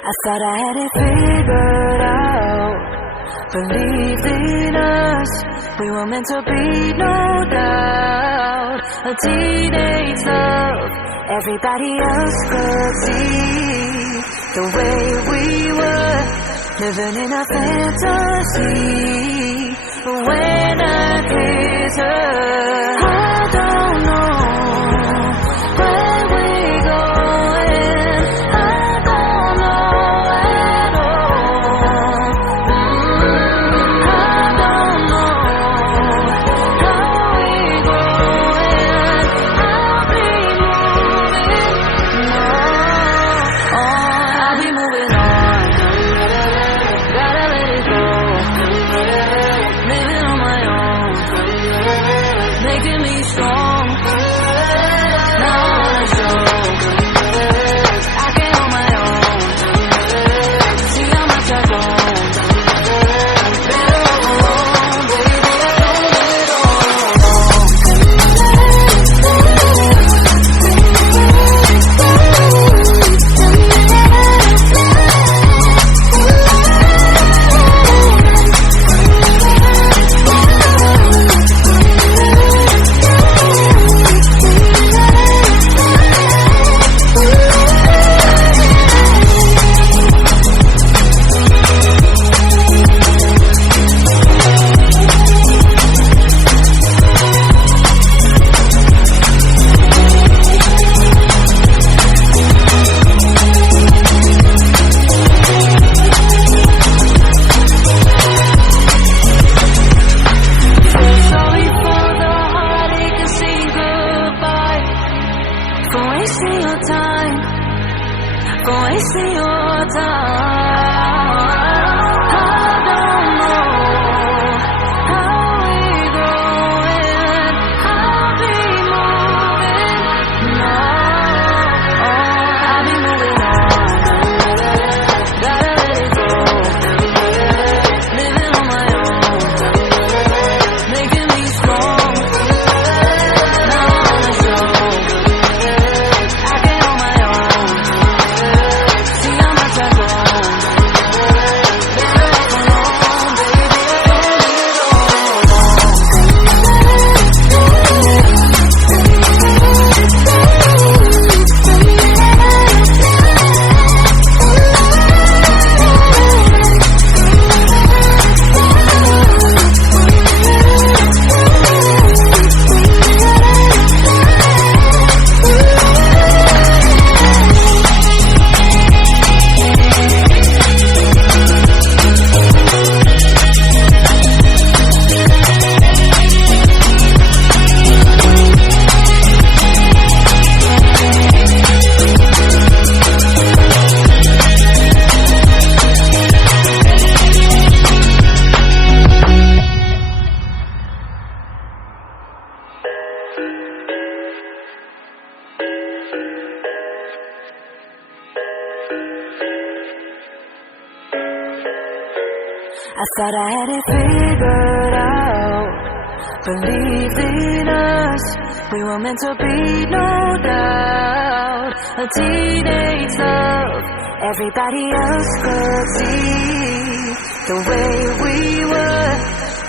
I thought I had it figured out. Believed in us, we were meant to be, no doubt. A teenage love, everybody else could see the way we were, living in a fantasy. But when I kiss her, I don't know where we're going. I don't know at all. I don't know how we're going. I'll be moving on. I'll be moving on. Gotta let it go. Living on my own, making me strong. Now I wanna show I can hold my own. See how much I've grown. Better off alone, baby. I don't live it wasting your time. I don't know how we're going. I'll be moving on. I'll be moving on. Gotta let it go. Living on my own, making me strong. Now I wanna show I can hold my own. See how much I've grown. Better off alone, baby. I don't live I thought I had it figured out. Believed in us, we were meant to be, no doubt. A teenage love, everybody else could see the way we were,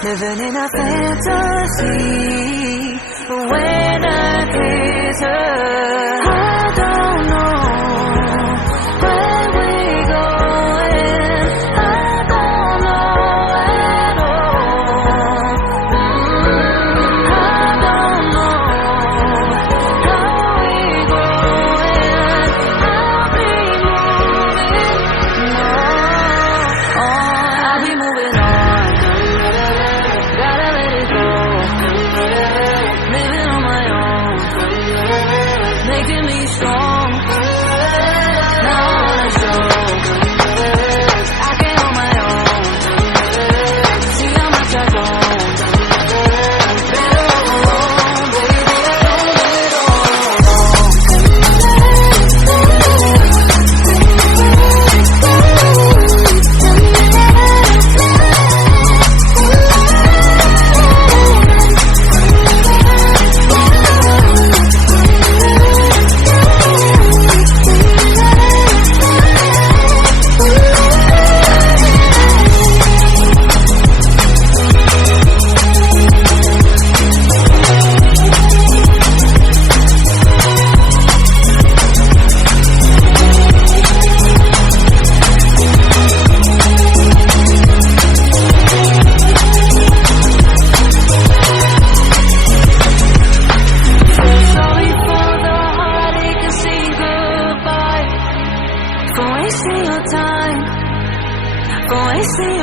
living in a fantasy. But when I kiss her, I don't know where we're going. I don't know at all. I don't know how we're going. I'll be moving on. I'll be moving on. Gotta let it go. Living on my own, making me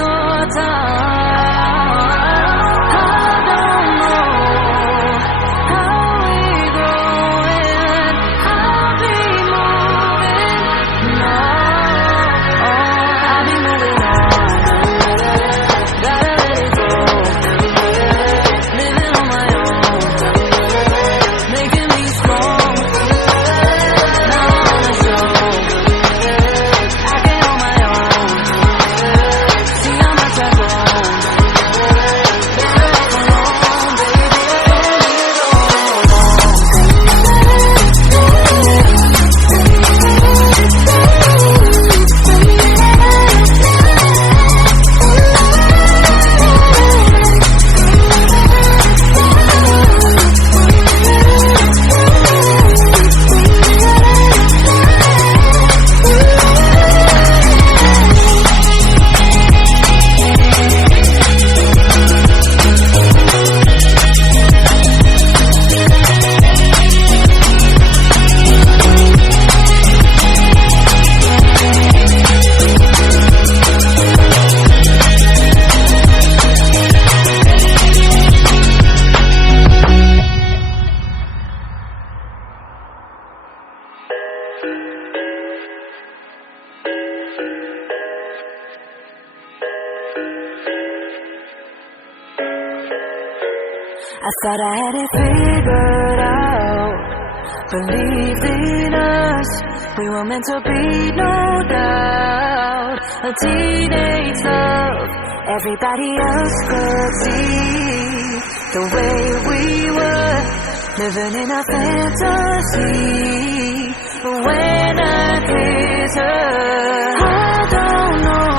more time. I don't know how we growing. I'll be moving. No, I'll be moving on. Gotta let it go. Living on my own, making me strong. Now I'm on the show. I can on my own. See how much I've grown. Better off alone, baby. Don't be I thought I had it figured out. Believed in us, we were meant to be, no doubt. A teenage love, everybody else could see the way we were, living in a fantasy. But when I kissed her, I don't know